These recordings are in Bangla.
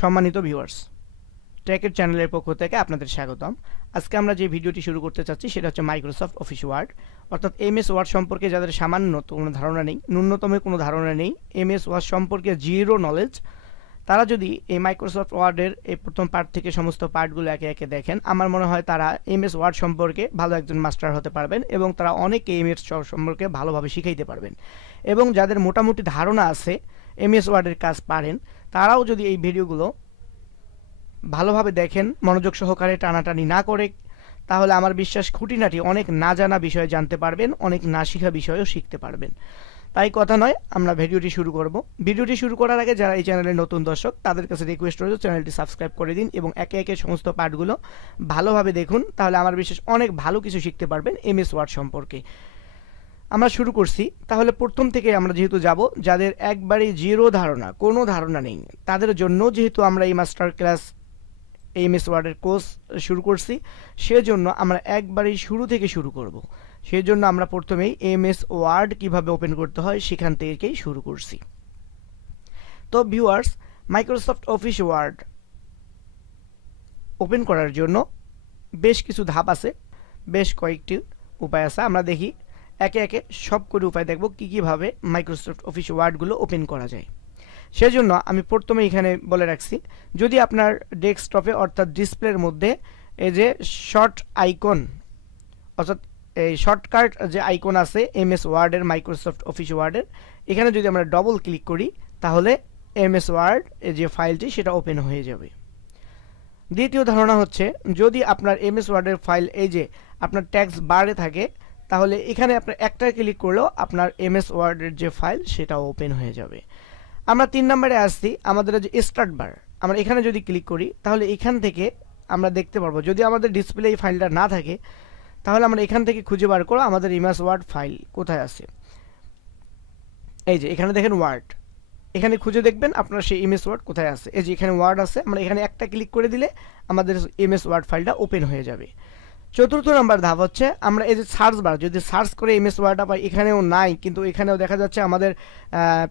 সম্মানিত ভিউয়ার্স, টেক ইট চ্যানেলের পক্ষ থেকে আপনাদের স্বাগতম। আজকে আমরা যে ভিডিওটি শুরু করতে চাচ্ছি সেটা হচ্ছে মাইক্রোসফট অফিস ওয়ার্ড, অর্থাৎ এমএস ওয়ার্ড সম্পর্কে যাদের সামান্য কোনো ধারণা নেই, ন্যূনতম কোনো ধারণা নেই, এমএস ওয়ার্ড সম্পর্কে জিরো নলেজ, তারা যদি এই মাইক্রোসফট ওয়ার্ডের এই প্রথম পার্ট থেকে সমস্ত পার্টগুলো একে একে দেখেন, আমার মনে হয় তারা এমএস ওয়ার্ড সম্পর্কে ভালো একজন মাস্টার হতে পারবেন এবং তারা অনেকে এমএস সম্পর্কে ভালোভাবে শিখাইতে পারবেন। এবং যাদের মোটামুটি ধারণা আছে, এমএস ওয়ার্ডের কাজ পারেন, তারাও যদি এই ভিডিওগুলো ভালোভাবে দেখেন, মনোযোগ সহকারে টানাটানি না করে, তাহলে আমার বিশ্বাস খুঁটিনাটি অনেক না জানা বিষয় জানতে পারবেন, অনেক না শিখা বিষয়ও শিখতে পারবেন। তাই কথা নয়, আমরা ভিডিওটি শুরু করব। ভিডিওটি শুরু করার আগে যারা এই চ্যানেলের নতুন দর্শক, তাদের কাছে রিকোয়েস্ট রয়েছে চ্যানেলটি সাবস্ক্রাইব করে দিন এবং একে একে সমস্ত পার্টগুলো ভালোভাবে দেখুন, তাহলে আমার বিশ্বাস অনেক ভালো কিছু শিখতে পারবেন এমএস ওয়ার্ড সম্পর্কে। আমরা শুরু করছি। তাহলে প্রথম থেকে আমরা যেহেতু যাব, যাদের একবারেই জিরো ধারণা, কোনো ধারণা নেই, তাদের জন্য যেহেতু আমরা এই মাস্টার ক্লাস এমএস ওয়ার্ডের কোর্স শুরু করছি, সেজন্য আমরা একবারেই শুরু থেকে শুরু করব। সেজন্য আমরা প্রথমেই এমএস ওয়ার্ড কিভাবে ওপেন করতে হয় সেখান থেকেই শুরু করছি। তো viewers, Microsoft Office Word open করার জন্য বেশ কিছু ধাপ আছে, বেশ কয়েকটি উপায় আছে। আমরা দেখি একে একে সবকটি উপায় দেখব কীভাবে মাইক্রোসফট অফিস ওয়ার্ডগুলো ওপেন করা যায়। সেজন্য আমি প্রথমে এখানে বলে রাখছি, যদি আপনার ডেস্কটপে অর্থাৎ ডিসপ্লের মধ্যে এই যে শর্ট আইকন, অর্থাৎ এই শর্টকাট যে আইকন আছে এমএস ওয়ার্ডের, মাইক্রোসফট অফিস ওয়ার্ডের, এখানে যদি আমরা ডবল ক্লিক করি তাহলে এমএস ওয়ার্ড এই যে ফাইলটি সেটা ওপেন হয়ে যাবে। দ্বিতীয় ধারণা হচ্ছে, যদি আপনার এমএস ওয়ার্ডের ফাইল এই যে আপনার টেক্সট বারে থাকে, তাহলে এখানে আপনার একটা ক্লিক করলেও আপনার এমএস ওয়ার্ডের যে ফাইল সেটা ওপেন হয়ে যাবে। আমরা 3 নম্বরে আসছি, আমাদের যে স্টার্ট বার, আমরা এখানে যদি ক্লিক করি তাহলে এখান থেকে আমরা দেখতে পারবো, যদি আমাদের ডিসপ্লে এই ফাইলটা না থাকে তাহলে আমরা এখান থেকে খুঁজে বার করো আমাদের এমএস ওয়ার্ড ফাইল কোথায় আছে। এই যে এখানে দেখেন ওয়ার্ড, এখানে খুঁজে দেখবেন আপনার সেই এমএস ওয়ার্ড কোথায় আছে। এই যে এখানে ওয়ার্ড আছে, আমরা এখানে একটা ক্লিক করে দিলে আমাদের এমএস ওয়ার্ড ফাইলটা ওপেন হয়ে যাবে। চতুর্থ নম্বর ধাপ হচ্ছে, আমরা এই যে সার্চ বার, যদি সার্চ করে এমএস ওয়ার্ডটা পাই, এখানেও নাই কিন্তু এখানেও দেখা যাচ্ছে আমাদের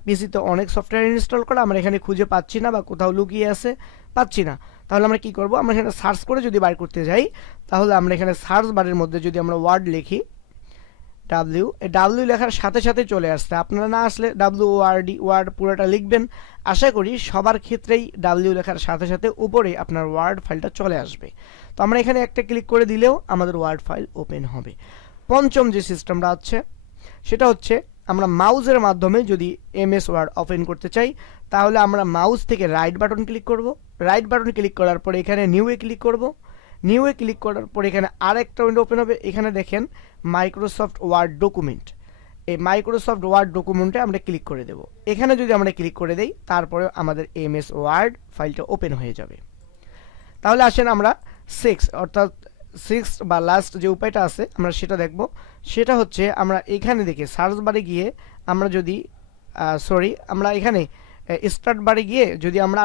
পিসিতে অনেক সফটওয়্যার ইনস্টল করা, আমরা এখানে খুঁজে পাচ্ছি না বা কোথাও লুকিয়ে আছে, পাচ্ছি না, তাহলে আমরা কি করব, আমরা এখানে সার্চ করে যদি বার করতে যাই, তাহলে আমরা এখানে সার্চ বারের মধ্যে যদি আমরা ওয়ার্ড লিখি, ডাব্লিউ লেখার সাথে সাথে চলে আসছে। আপনারা না আসলে WORD ওয়ার্ড পুরোটা লিখবেন, আশা করি সবার ক্ষেত্রেই ডাব্লিউ লেখার সাথে সাথে উপরে আপনার ওয়ার্ড ফাইলটা চলে আসবে। তো আমরা এখানে একটা ক্লিক করে দিলেও আমাদের ওয়ার্ড ফাইল ওপেন হবে। পঞ্চম যে সিস্টেমটা হচ্ছে সেটা হচ্ছে, আমরা মাউসের মাধ্যমে যদি এমএস ওয়ার্ড ওপেন করতে চাই, তাহলে আমরা মাউস থেকে রাইট বাটন ক্লিক করব। রাইট বাটন ক্লিক করার পরে এখানে নিউয়ে ক্লিক করব। নিউয়ে ক্লিক করার পরে এখানে আরেকটা উইন্ডো ওপেন হবে, এখানে দেখেন মাইক্রোসফট ওয়ার্ড ডকুমেন্ট। এই মাইক্রোসফট ওয়ার্ড ডকুমেন্টে আমরা ক্লিক করে দেব। এখানে যদি আমরা ক্লিক করে দেই, তারপরে আমাদের এমএস ওয়ার্ড ফাইলটা ওপেন হয়ে যাবে। তাহলে আসেন আমরা 6 অর্থাৎ 6 বা লাস্ট যে উপায়টা আছে আমরা সেটা দেখব। সেটা হচ্ছে, আমরা এখানে দেখে সার্চ বারে গিয়ে আমরা যদি আমরা এখানে স্টার্ট বারে গিয়ে যদি আমরা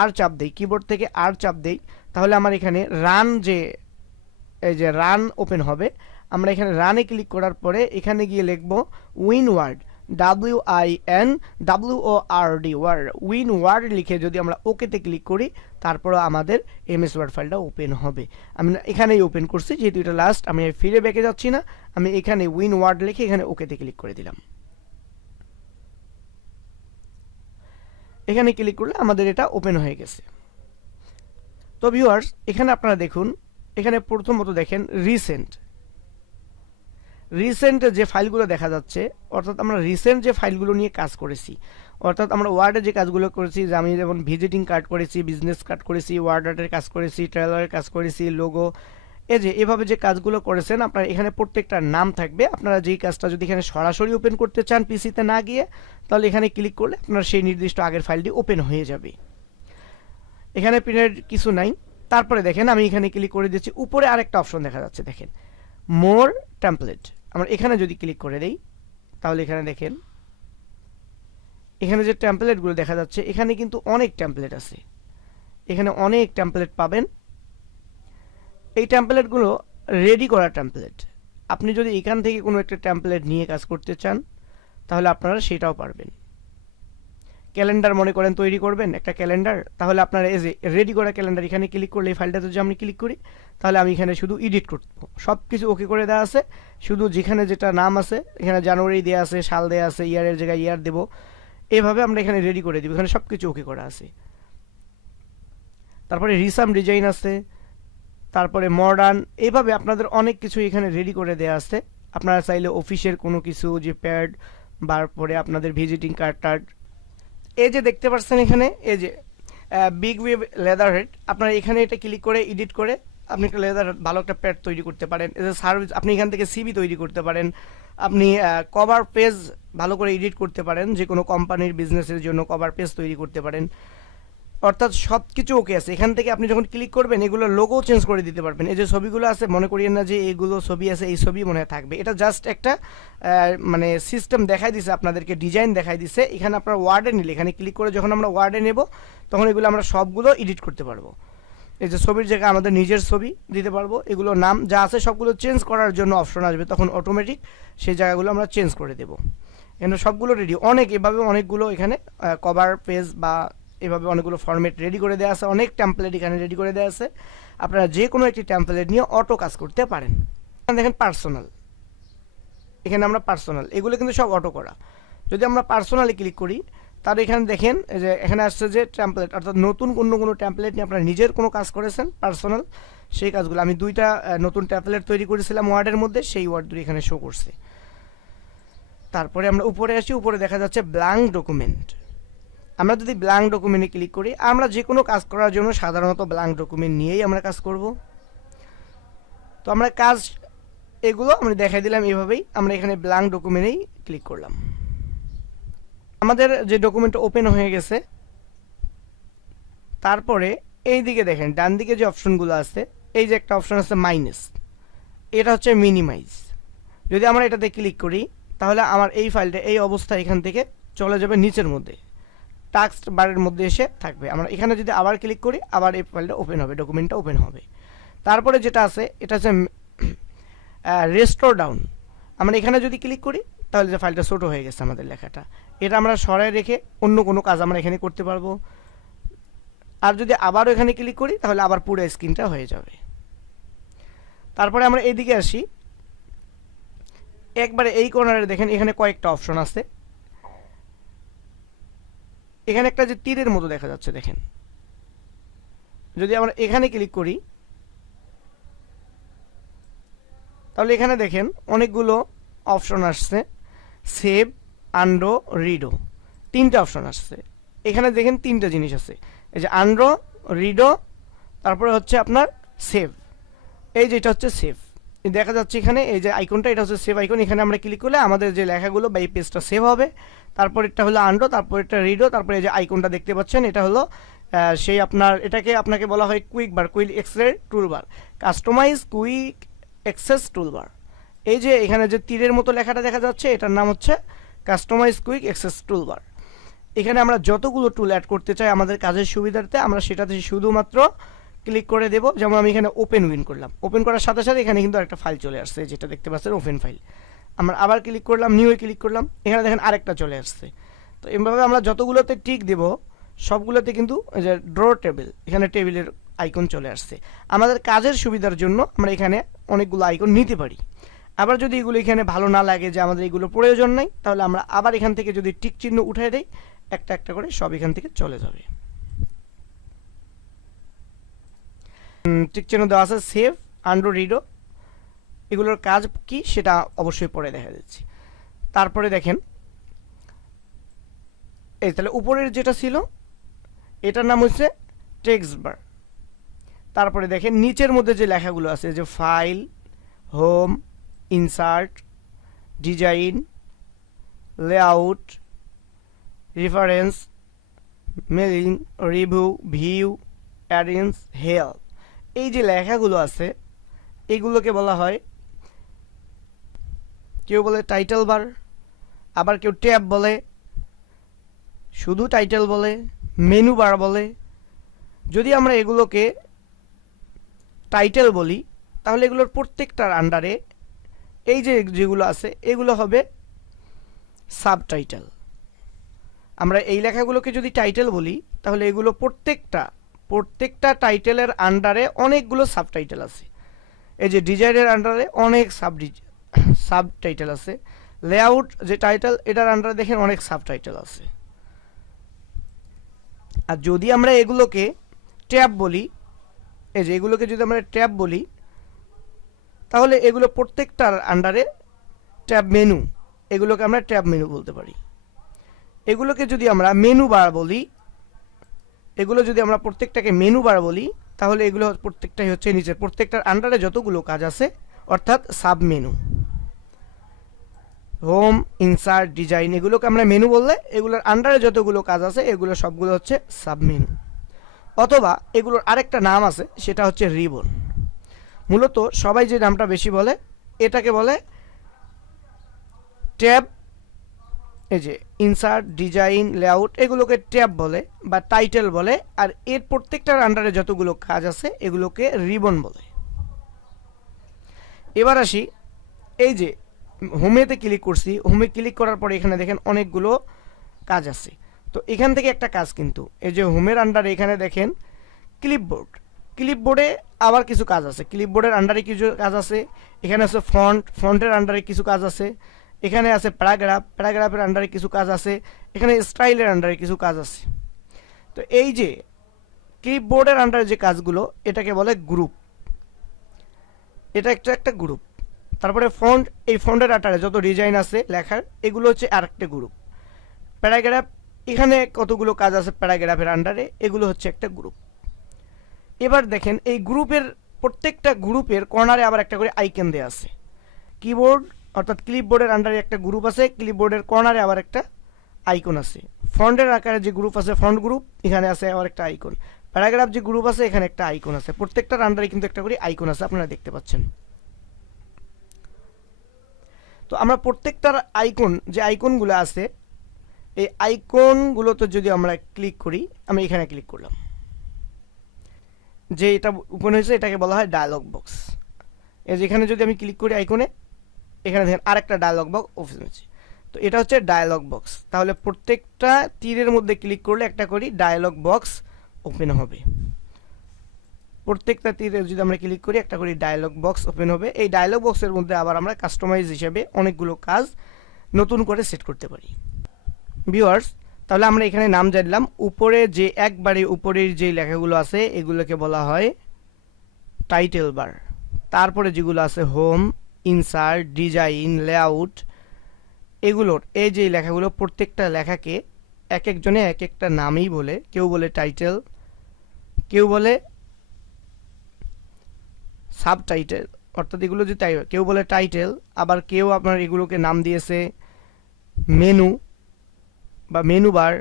আর চাপ দেই, কিবোর্ড থেকে আর চাপ দেই, তাহলে আমার এখানে রান যে এই যে রান ওপেন হবে। আমরা এখানে রানে ক্লিক করার পরে এখানে গিয়ে লিখব win word, WINWORD word, win word লিখে যদি আমরা ওকেতে ক্লিক করি, তারপরে আমাদের এমএস ওয়ার্ড ফাইলটা ওপেন হবে। আমি এখানেই ওপেন করছি, যেহেতু এটা লাস্ট, আমি ফিরে ব্যাকে যাচ্ছি না, আমি এখানে উইন ওয়ার্ড লিখে এখানে ওকেতে ক্লিক করে দিলাম। এখানে ক্লিক করলে আমাদের এটা ওপেন হয়ে গেছে। তো ভিউয়ার্স, এখানে আপনারা দেখুন, এখানে প্রথমত দেখেন রিসেন্ট যে ফাইলগুলো দেখা যাচ্ছে, অর্থাৎ আমরা রিসেন্ট যে ফাইলগুলো নিয়ে কাজ করেছি, অর্থাৎ আমরা ওয়ার্ডে যে কাজগুলো করেছি, যে আমি যেমন ভিজিটিং কার্ড করেছি, বিজনেস কার্ড করেছি, ওয়ার্ড আর্টের কাজ করেছি, ট্রেলারের কাজ করেছি, লোগো, এই যে এভাবে যে কাজগুলো করেছেন, আপনার এখানে প্রত্যেকটার নাম থাকবে। আপনারা যেই কাজটা যদি এখানে সরাসরি ওপেন করতে চান পিসিতে না গিয়ে, তাহলে এখানে ক্লিক করলে আপনার সেই নির্দিষ্ট আগের ফাইলটি ওপেন হয়ে যাবে। এখানে প্রিন্টের কিছু নাই। তারপরে দেখেন আমি এখানে ক্লিক করে দিচ্ছি, উপরে আরেকটা অপশন দেখা যাচ্ছে, দেখেন মোর টেমপ্লেট। আমরা এখানে যদি ক্লিক করে দেই, তাহলে এখানে দেখেন এখানে যে টেমপ্লেটগুলো দেখা যাচ্ছে, এখানে কিন্তু অনেক টেমপ্লেট আছে, এখানে অনেক টেমপ্লেট পাবেন। এই টেমপ্লেটগুলো রেডি করা টেমপ্লেট। আপনি যদি এখান থেকে কোনো একটা টেমপ্লেট নিয়ে কাজ করতে চান, তাহলে আপনারা সেটাও পারবেন। ক্যালেন্ডার মনে করেন তৈরি করবেন একটা ক্যালেন্ডার, তাহলে আপনার এই যে রেডি করা ক্যালেন্ডার এখানে ক্লিক করলে এই ফাইলটাতে যদি আমি ক্লিক করি তাহলে আমি এখানে শুধু এডিট করব। সব কিছু ওকে করে দেওয়া আছে, শুধু যেখানে যেটা নাম আছে এখানে জানুয়ারি দেওয়া আছে, সাল দেওয়া আছে, ইয়ারের জায়গায় ইয়ার দেবো, এভাবে আমরা এখানে রেডি করে দিব। এখানে সব কিছু ওকে করা আছে। তারপরে রিসাম ডিজাইন আছে, তারপরে মডার্ন, এইভাবে আপনাদের অনেক কিছু এখানে রেডি করে দেওয়া আছে। আপনারা চাইলে অফিসের কোনো কিছু যে প্যাড, তারপরে আপনাদের ভিজিটিং কার্ড টার্ড, এই যে দেখতে পাচ্ছেন এখানে এই যে বিগ ওয়েভ লেদার হেড, আপনারা এখানে এটা ক্লিক করে এডিট করে আপনি একটা লেদার ভালো একটা প্যাড তৈরি করতে পারেন। এই যে সার্ভিস, আপনি এখান থেকে সিভি তৈরি করতে পারেন, আপনি কভার পেজ ভালো করে এডিট করতে পারেন, যে কোনো কোম্পানির বিজনেসের জন্য কভার পেজ তৈরি করতে পারেন। অর্থাৎ সব কিছু ওকে আছে। এখান থেকে আপনি যখন ক্লিক করবেন এগুলো লোগো চেঞ্জ করে দিতে পারবেন। এই যে ছবিগুলো আছে মনে করিয়েন না যে এইগুলো ছবি আছে, এই ছবি মনে হয় থাকবে, এটা জাস্ট একটা মানে সিস্টেম দেখাই দিছে আপনাদেরকে, ডিজাইন দেখাই দিছে। এখানে আপনার ওয়ার্ডে নিলে এখানে ক্লিক করে যখন আমরা ওয়ার্ডে নেব তখন এগুলো আমরা সবগুলো এডিট করতে পারবো। এই যে ছবির জায়গায় আমাদের নিজের ছবি দিতে পারবো, এগুলো নাম যা আছে সবগুলো চেঞ্জ করার জন্য অপশন আসবে, তখন অটোমেটিক সেই জায়গাগুলো আমরা চেঞ্জ করে দেবো। এখানে সবগুলো রেডি, অনেক এভাবে অনেকগুলো এখানে কভার পেজ বা এভাবে অনেকগুলো ফরম্যাট রেডি করে দেওয়া আছে, অনেক টেমপ্লেট এখানে রেডি করে দেওয়া আছে। আপনারা যে কোনো একটি টেমপ্লেট নিয়ে অটো কাজ করতে পারেন। দেখেন পার্সোনাল, এখানে আমরা পার্সোনাল, এগুলো কিন্তু সব অটো করা। যদি আমরা পার্সোনালি ক্লিক করি তাহলে এখানে দেখেন যে এখানে আসছে যে টেমপ্লেট, অর্থাৎ নতুন কোনো টেমপ্লেট নিয়ে আপনারা নিজের কোনো কাজ করেছেন পার্সোনাল, সেই কাজগুলো আমি 2টা নতুন টেমপ্লেট তৈরি করেছিলাম ওয়ার্ডের মধ্যে, সেই ওয়ার্ডগুলো এখানে শো করছে। তারপরে আমরা উপরে আসি, উপরে দেখা যাচ্ছে ব্ল্যাঙ্ক ডকুমেন্ট। আমরা যদি ব্ল্যাঙ্ক ডকুমেন্টে ক্লিক করি, আমরা যে কোনো কাজ করার জন্য সাধারণত ব্ল্যাঙ্ক ডকুমেন্ট নিয়েই আমরা কাজ করব। তো আমরা কাজ এগুলো আমরা দেখাই দিলাম এইভাবেই, আমরা এখানে ব্ল্যাঙ্ক ডকুমেন্টেই ক্লিক করলাম। আমাদের যে ডকুমেন্ট ওপেন হয়ে গেছে, তারপরে এই দিকে দেখেন ডান দিকে যে অপশনগুলো আছে, এই যে একটা অপশন আছে মাইনাস, এটা হচ্ছে মিনিমাইজ। যদি আমরা এটাতে ক্লিক করি তাহলে আমার এই ফাইলটা এই অবস্থা এখান থেকে চলে যাবে নিচের মধ্যে, টাস্ক বারের মধ্যে এসে থাকবে। আমরা এখানে যদি আবার ক্লিক করি আবার এই ফাইলটা ওপেন হবে, ডকুমেন্টটা ওপেন হবে। তারপরে যেটা আছে এটা হচ্ছে রেস্টোর ডাউন। আমরা এখানে যদি ক্লিক করি তাহলে যে ফাইলটা ছোট হয়ে গেছে আমাদের লেখাটা, এটা আমরা সরায় রেখে অন্য কোনো কাজ আমরা এখানে করতে পারবো। আর যদি আবারও এখানে ক্লিক করি তাহলে আবার পুরো স্ক্রিনটা হয়ে যাবে। তারপরে আমরা এইদিকে আসি, একবারে এই কর্নারে দেখেন এখানে কয়েকটা অপশন আছে। এখানে একটা যে তীরের মতো দেখা যাচ্ছে দেখেন, যদি আমরা এখানে ক্লিক করি তাহলে এখানে দেখেন অনেকগুলো অপশন আসছে, সেভ, আনডো, রিডো, 3টা অপশন আসছে। এখানে দেখেন 3টা জিনিস আছে, এই যে আনডো, রিডো, তারপরে হচ্ছে আপনার সেভ। এই যেটা হচ্ছে সেভ, দেখা যাচ্ছে এখানে এই যে আইকনটা, এটা হচ্ছে সেভ আইকন। এখানে আমরা ক্লিক করলে আমাদের যে লেখাগুলো বা এই পেজটা সেভ হবে। তারপর এটা হলো আনডো, তারপর এটা রিডো, তারপরে এই যে আইকনটা দেখতে পাচ্ছেন এটা হলো সেই আপনার, এটাকে আপনাকে বলা হয় quick bar, quick access toolbar, customize quick access toolbar. এই যে এখানে যে তীরের মতো লেখাটা দেখা যাচ্ছে এটার নাম হচ্ছে কাস্টমাইজ কুইক অ্যাক্সেস টুলবার। এখানে আমরা যতগুলো টুল অ্যাড করতে চাই আমাদের কাজের সুবিধার্থে আমরা সেটাতে শুধুমাত্র ক্লিক করে দেব। যেমন আমি এখানে ওপেন উইন করলাম, ওপেন করার সাথে সাথে এখানে কিন্তু একটা ফাইল চলে আসছে, যেটা দেখতে পাচ্ছেন ওপেন ফাইল। আমরা আবার ক্লিক করলাম, নিউয়ে ক্লিক করলাম, এখানে দেখেন আরেকটা চলে আসছে। তো এভাবে আমরা যতগুলোতে টিক দেব সবগুলোতে কিন্তু যে ড্র টেবিল, এখানে টেবিলের আইকন চলে আসছে। আমাদের কাজের সুবিধার জন্য আমরা এখানে অনেকগুলো আইকন নিতে পারি। আবার যদি এগুলো এখানে ভালো না লাগে যে আমাদের এগুলো প্রয়োজন নাই, তাহলে আমরা আবার এখান থেকে যদি টিক চিহ্ন উঠিয়ে দেই একটা একটা করে সব এখান থেকে চলে যাবে। টিক চিহ্ন দেওয়া আছে সেভ, আনডো, রিডো, এগুলোর কাজ কি সেটা অবশ্যই পরে দেখা যাচ্ছে। তারপরে দেখেন এই তাহলে উপরের যেটা ছিল এটার নাম হচ্ছে টেক্সট বার। তারপরে দেখেন নিচের মধ্যে যে লেখাগুলো আছে, যে file, home, insert, design, layout, reference, mailing, review, view, arrange, help, এই যে লেখাগুলো আছে এগুলোকে বলা হয়, কেউ বলে টাইটেল বার, আবার কেউ ট্যাব বলে, শুধু টাইটেল বলে, মেনু বার বলে। যদি আমরা এগুলোকে টাইটেল বলি তাহলে এগুলোর প্রত্যেকটার আন্ডারে এই যে যেগুলো আছে এগুলো হবে সাবটাইটেল। আমরা এই লেখাগুলোকে যদি টাইটেল বলি তাহলে এগুলো প্রত্যেকটা টাইটেলের আন্ডারে অনেকগুলো সাবটাইটেল আছে। এই যে ডিজাইনের আন্ডারে অনেক সাবটাইটেল আছে। লেআউট যে টাইটেল এটার আন্ডারে দেখেন অনেক সাবটাইটেল আছে। আর যদি আমরা এগুলোকে ট্যাব বলি, এই যে এগুলোকে যদি আমরা ট্যাব বলি তাহলে এগুলো প্রত্যেকটার আন্ডারে ট্যাব মেনু, এগুলোকে আমরা ট্যাব মেনু বলতে পারি। এগুলোকে যদি আমরা মেনু বার বলি, এগুলো যদি আমরা প্রত্যেকটাকে মেনু বার বলি তাহলে এগুলো প্রত্যেকটাই হচ্ছে নিচের প্রত্যেকটার আন্ডারে যতগুলো কাজ আছে অর্থাৎ sub menu. Home, insert, design এগুলোকে আমরা মেনু বললে এগুলোর আন্ডারে যতগুলো কাজ আছে এগুলো সবগুলো হচ্ছে সাব মেনু। অথবা এগুলোর আরেকটা নাম আছে, সেটা হচ্ছে রিবন। মূলত সবাই যে নামটা বেশি বলে এটাকে বলে ট্যাব। এই যে ইনসার্ট, ডিজাইন, লেআউট এগুলোকে ট্যাব বলে বা টাইটেল বলে, আর এর প্রত্যেকটার আন্ডারে যতগুলো কাজ আছে এগুলোকে রিবন বলে। এবার আসি, এই যে হোমেতে ক্লিক করছি, হোমে ক্লিক করার পরে এখানে দেখেন অনেকগুলো কাজ আছে। তো এখান থেকে একটা কাজ কিন্তু এই যে হোমের আন্ডারে এখানে দেখেন ক্লিপবোর্ড, ক্লিপবোর্ডে আবার কিছু কাজ আছে, ক্লিপবোর্ডের আন্ডারে কিছু কাজ আছে। এখানে আছে ফন্টের আন্ডারে কিছু কাজ আছে। এখানে আছে প্যারাগ্রাফের আন্ডারে কিছু কাজ আছে। এখানে স্টাইলের আন্ডারে কিছু কাজ আছে। তো এই যে ক্লিপবোর্ডের আন্ডারে যে কাজগুলো এটাকে বলে গ্রুপ, এটা একটা গ্রুপ। তারপরে ফন্ট, এই ফন্টের আন্ডারে যত ডিজাইন আছে লেখার এগুলো হচ্ছে আরেকটা গ্রুপ। প্যারাগ্রাফ, এখানে কতগুলো কাজ আছে প্যারাগ্রাফের আন্ডারে এগুলো হচ্ছে একটা গ্রুপ। এবার দেখেন এই গ্রুপের প্রত্যেকটা গ্রুপের কর্নারে আবার একটা করে আইকন দেওয়া আছে। কিবোর্ড অর্থাৎ ক্লিপবোর্ডের আন্ডারে একটা গ্রুপ আছে, ক্লিপবোর্ডের কর্নারে আবার একটা আইকন আছে। ফন্টের আকারে যে গ্রুপ আছে ফন্ট গ্রুপ, এখানে আছে আবার একটা আইকন। প্যারাগ্রাফ যে গ্রুপ আছে এখানে একটা আইকন আছে। প্রত্যেকটার আন্ডারে কিন্তু একটা করে আইকন আছে, আপনারা দেখতে পাচ্ছেন। তো আমরা প্রত্যেকটার আইকন, যে আইকনগুলো আছে এই আইকনগুলোতে যদি আমরা ক্লিক করি, আমি এখানে ক্লিক করলাম, যে এটা ওপেন হয়েছে এটাকে বলা হয় ডায়ালগ বক্স। এই যেখানে যদি আমি ক্লিক করি আইকনে, এখানে দেখেন আরেকটা ডায়ালগ বক্স ওপেন হয়েছে। তো এটা হচ্ছে ডায়ালগ বক্স। তাহলে প্রত্যেকটা তীরের মধ্যে ক্লিক করলে একটা করে ডায়ালগ বক্স ওপেন হবে। প্রত্যেকটা তীরে যদি আমরা ক্লিক করি একটা করে ডায়ালগ বক্স ওপেন হবে। এই ডায়ালগ বক্সের মধ্যে আবার আমরা কাস্টমাইজ হিসেবে অনেকগুলো কাজ নতুন করে সেট করতে পারি। ভিউয়ার্স, তাহলে আমরা এখানে নাম জানলাম। উপরে যে একবারে উপরের যে লেখাগুলো আছে এগুলোকে বলা হয় টাইটেল বার। তারপরে যেগুলো আছে হোম, ইনসার্ট, ডিজাইন, লেআউট এগুলোর এই যে লেখাগুলো প্রত্যেকটা লেখাকে এক একজনে এক একটা নামই বলে। কেউ বলে টাইটেল, কেউ বলে সাবটাইটেল, অর্থাৎ এগুলো যদি কেউ বলে টাইটেল, আবার কেউ আপনার এগুলোকে নাম দিয়েছে মেনু বা মেনু বার,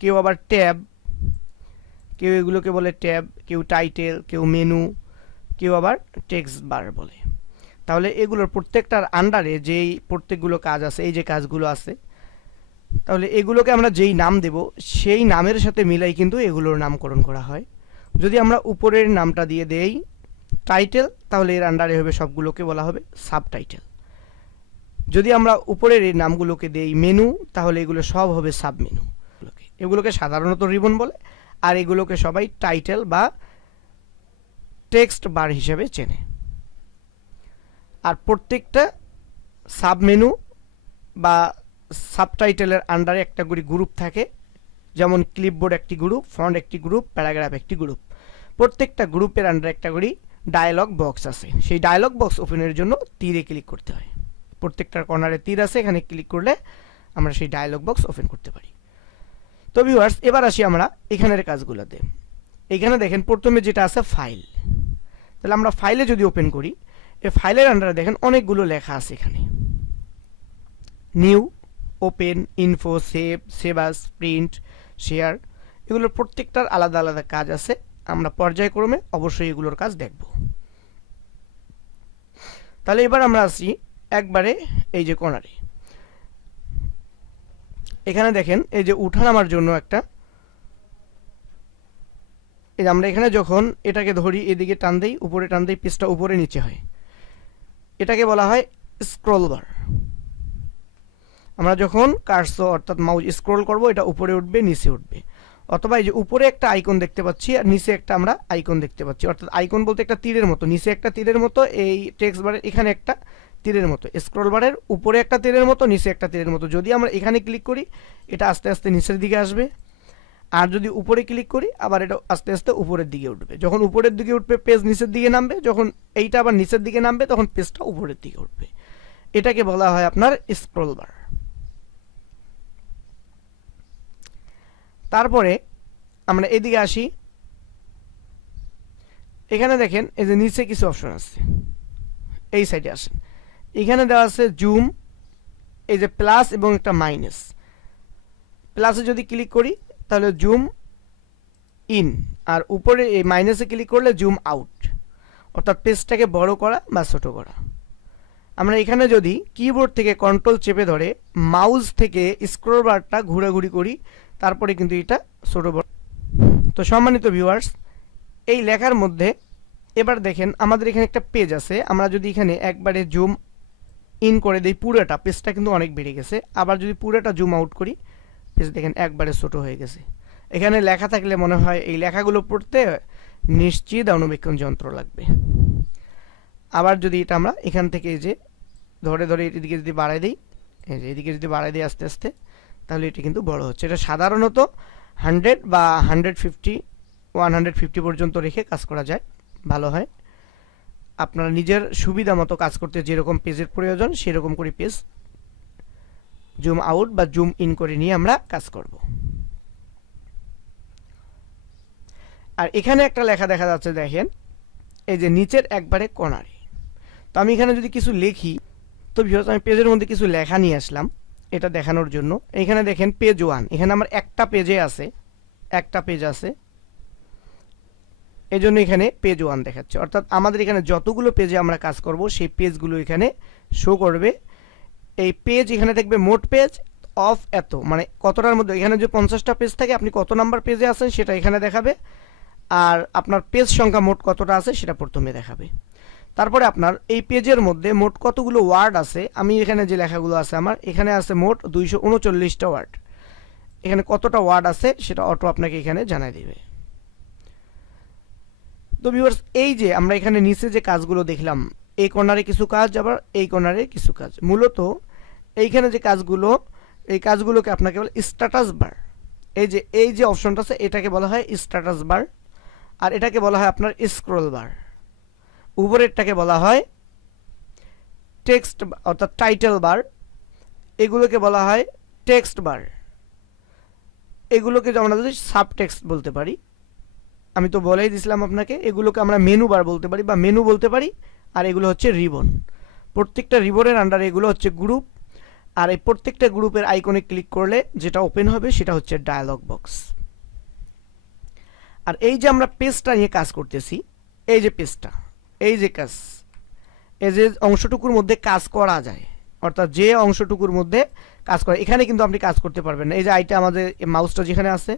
কেউ আবার ট্যাব, কেউ এগুলোকে বলে ট্যাব, কেউ টাইটেল, কেউ মেনু, কেউ আবার টেক্সট বার বলে। তাহলে এগুলোর প্রত্যেকটার আন্ডারে যেই প্রত্যেকগুলো কাজ আছে, এই যে কাজগুলো আছে, তাহলে এগুলোকে আমরা যেই নাম দেব সেই নামের সাথে মিলাই কিন্তু এগুলোর নামকরণ করা হয়। যদি আমরা উপরের নামটা দিয়ে দেই টাইটেল, তাহলে এর আন্ডারে হবে সবগুলোকে বলা হবে সাবটাইটেল। যদি আমরা উপরের এই নামগুলোকে দেই মেনু, তাহলে এগুলো সব হবে সাব মেনু। এগুলোকে সাধারণত রিবন বলে, আর এগুলোকে সবাই টাইটেল বা টেক্সট বার হিসেবে চেনে। আর প্রত্যেকটা সাব মেনু বা সাবটাইটেলের আন্ডারে একটা করে গ্রুপ থাকে, যেমন ক্লিপবোর্ড একটি গ্রুপ, ফন্ট একটি গ্রুপ, প্যারাগ্রাফ একটি গ্রুপ। প্রত্যেকটা গ্রুপের আন্ডারে একটা করে ডায়ালগ বক্স আছে। সেই ডায়ালগ বক্স ওপেনের জন্য তীরে ক্লিক করতে হয়। প্রত্যেকটার কর্নারে তীর আছে, এখানে ক্লিক করলে আমরা সেই ডায়ালগ বক্স ওপেন করতে পারি। তো ভিউয়ার্স, এবার আসি আমরা এখানের কাজগুলোতে। এখানে দেখেন প্রথমে যেটা আছে ফাইল। তাহলে আমরা ফাইলে যদি ওপেন করি, এই ফাইলের আন্ডারে দেখেন অনেকগুলো লেখা আছে। এখানে new, open, info, save, save as, print, share, এগুলোর প্রত্যেকটার আলাদা আলাদা কাজ আছে। আমরা পর্যায়ক্রমে অবশ্যই এগুলোর কাজ দেখব। তাহলে এবার আমরা আসি একবারে এই যে কর্নারে। এখানে দেখেন এই যে উঠানামার জন্য একটা, এই যে আমরা এখানে যখন এটাকে ধরি এদিকে টান দেই, উপরে টান দেই, পেজটা উপরে নিচে হয়, এটাকে বলা হয় স্ক্রল বার। আমরা যখন কার্সর অর্থাৎ মাউস স্ক্রল করব এটা উপরে উঠবে নিচে উঠবে, অথবা এই যে উপরে একটা আইকন দেখতে পাচ্ছি আর নিচে একটা আমরা আইকন দেখতে পাচ্ছি, অর্থাৎ আইকন বলতে একটা তীরের মতো, নিচে একটা তীরের মতো, এই টেক্সট বারের এখানে একটা তীরের মতো, স্ক্রল বারের উপরে একটা তীরের মতো নিচে একটা তীরের মতো। যদি আমরা এখানে ক্লিক করি এটা আস্তে আস্তে নিচের দিকে আসবে, আর যদি উপরে ক্লিক করি আবার এটা আস্তে আস্তে উপরের দিকে উঠবে। যখন উপরের দিকে উঠবে পেজ নিচের দিকে নামবে, যখন এইটা আবার নিচের দিকে নামবে তখন পেজটা উপরের দিকে উঠবে। এটাকে বলা হয় আপনার স্ক্রল বার। তারপরে আমরা এদিকে আসি, এখানে দেখেন এই যে নিচে কিছু অপশন আছে, এই সাইডে আসেন, এখানে দেওয়া আছে জুম, এই যে প্লাস এবং একটা মাইনাস। প্লাসে যদি ক্লিক করি তাহলে জুম ইন, আর উপরে এই মাইনাসে ক্লিক করলে জুম আউট, অর্থাৎ পেজটাকে বড় করা বা ছোট করা। আমরা এখানে যদি কিবোর্ড থেকে কন্ট্রোল চেপে ধরে মাউস থেকে স্ক্রল বারটা ঘোরাঘুরি করি তারপরে কিন্তু এটা ছোট বড়। তো সম্মানিত ভিউয়ার্স, এই লেখার মধ্যে এবার দেখেন আমাদের এখানে একটা পেজ আছে, আমরা যদি এখানে একবারে জুম ইন করে দিই পুরোটা, পেজটা কিন্তু অনেক বেড়ে গেছে। আবার যদি পুরোটা জুম আউট করি পেজ দেখেন একবারে ছোট হয়ে গেছে। এখানে লেখা থাকলে মনে হয় এই লেখাগুলো পড়তে নিশ্চিত অনুবীক্ষণ যন্ত্র লাগবে। আবার যদি এটা আমরা এখান থেকে এই যে ধরে ধরে এদিকে যদি বাড়াই দিই, এই যে এদিকে যদি বাড়াই দিই আস্তে আস্তে, তাহলে এটা কিন্তু বড় হচ্ছে। এটা সাধারণত 100 বা 150 পর্যন্ত রেখে কাজ করা যায়, ভালো হয়। আপনারা নিজের সুবিধা মতো কাজ করতে যেরকম পেজের প্রয়োজন সেরকম করে পেজ জুম আউট বা জুম ইন করে নিয়ে আমরা কাজ করব। আর এখানে একটা লেখা দেখা যাচ্ছে দেখেন, এই যে নিচের একবারে কর্নারে। তো আমি এখানে যদি কিছু লিখি, তো ভিউয়ার্স আমি পেজের মধ্যে কিছু লেখা নিয়ে আসলাম এটা দেখানোর জন্য। এখানে দেখেন পেজ 1, এখানে আমার একটা পেজে আছে, একটা পেজ আছে, এই জন্য এখানে পেজ 1 দেখাচ্ছে। অর্থাৎ আমাদের এখানে যতগুলো পেজে আমরা কাজ করব সেই পেজগুলো এখানে শো করবে। এই পেজ এখানে দেখবে মোট পেজ অফ এত, মানে কতটার মধ্যে, এখানে যদি 50টা পেজ থাকে আপনি কত নাম্বার পেজে আছেন সেটা এখানে দেখাবে, আর আপনার পেজ সংখ্যা মোট কতটা আছে সেটা প্রথমে দেখাবে। তারপরে আপনার এই পেজের মধ্যে মোট কতগুলো ওয়ার্ড আছে, আমি এখানে যে লেখাগুলো আছে আমার এখানে আছে মোট 239টা ওয়ার্ড, এখানে কতটা ওয়ার্ড আছে সেটা অটো আপনাকে এখানে জানাই দিবে। তো ভিউয়ার্স, এই যে আমরা এখানে নিচে যে কাজগুলো দেখলাম, এই কর্নারে কিছু কাজ আবার এই কর্নারে কিছু কাজ, মূলত এইখানে যে কাজগুলো, এই কাজগুলোকে আপনাকে বলে স্ট্যাটাস বার। এই যে অপশনটা আছে এটাকে বলা হয় স্ট্যাটাস বার, আর এটাকে বলা হয় আপনার স্ক্রল বার। উপরেরটাকে বলা হয় টেক্সট অর্থাৎ টাইটেল বার, এগুলোকে বলা হয় টেক্সট বার, এগুলোকে আমরা যদি সাবটেক্সট বলতে পারি। আমি তো বলেই দিয়েছিলাম আপনাকে, এগুলোকে আমরা মেনু বার বলতে পারি বা মেনু বলতে পারি, আর এগুলো হচ্ছে রিবন। প্রত্যেকটা রিবনের আন্ডারে এগুলো হচ্ছে গ্রুপ, আর এই প্রত্যেকটা গ্রুপের আইকনে ক্লিক করলে যেটা ওপেন হবে সেটা হচ্ছে ডায়ালগ বক্স। আর এই যে আমরা পেজটা নিয়ে কাজ করতেছি, এই যে পেজটা, এই যে কাজ, এই যে অংশটুকুর মধ্যে কাজ করা যায়, অর্থাৎ যে অংশটুকুর মধ্যে কাজ করে, এখানে কিন্তু আপনি কাজ করতে পারবেন না। এই যে আইটা আমাদের মাউসটা যেখানে আছে,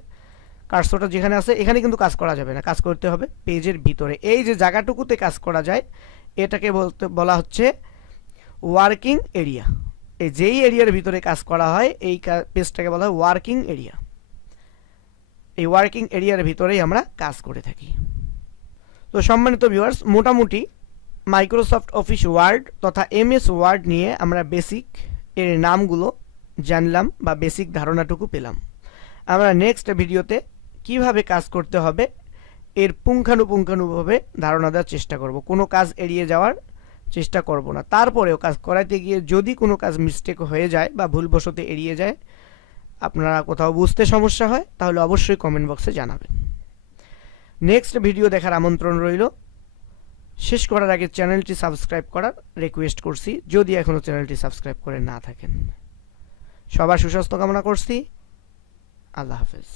কার্সরটা যেখানে আছে, এখানে কিন্তু কাজ করা যাবে না, কাজ করতে হবে পেজের ভিতরে। এই যে জায়গাটুকুতে কাজ করা যায় এটাকে বলা হচ্ছে ওয়ার্কিং এরিয়া। এই যেই এরিয়ার ভিতরে কাজ করা হয় এই পেজটাকে বলা হয় ওয়ার্কিং এরিয়া। এই ওয়ার্কিং এরিয়ার ভিতরেই আমরা কাজ করে থাকি। তো সম্মানিত ভিউয়ার্স, মোটামুটি মাইক্রোসফট অফিস ওয়ার্ড তথা এমএস ওয়ার্ড নিয়ে আমরা বেসিক এর নামগুলো জানলাম বা বেসিক ধারণাটুকু পেলাম। আমরা নেক্সট ভিডিওতে কিভাবে কাজ করতে হবে এর পুঙ্খানুপুঙ্খানুভাবে ধারণা দেওয়ার চেষ্টা করব। কোনো কাজ এড়িয়ে যাওয়ার চেষ্টা করব না। তারপরেও কাজ করাতে গিয়ে যদি কোনো কাজ মিস্টেক হয়ে যায় বা ভুলবশত এড়িয়ে যায়, আপনারা কোথাও বুঝতে সমস্যা হয়, তাহলে অবশ্যই কমেন্ট বক্সে জানাবেন। নেক্সট ভিডিও দেখার আমন্ত্রণ রইল। শেষ করার আগে চ্যানেলটি সাবস্ক্রাইব করার রিকোয়েস্ট করছি, যদি এখনও চ্যানেলটি সাবস্ক্রাইব করে না থাকেন। সবার সুস্বাস্থ্য কামনা করছি। আল্লাহ হাফেজ।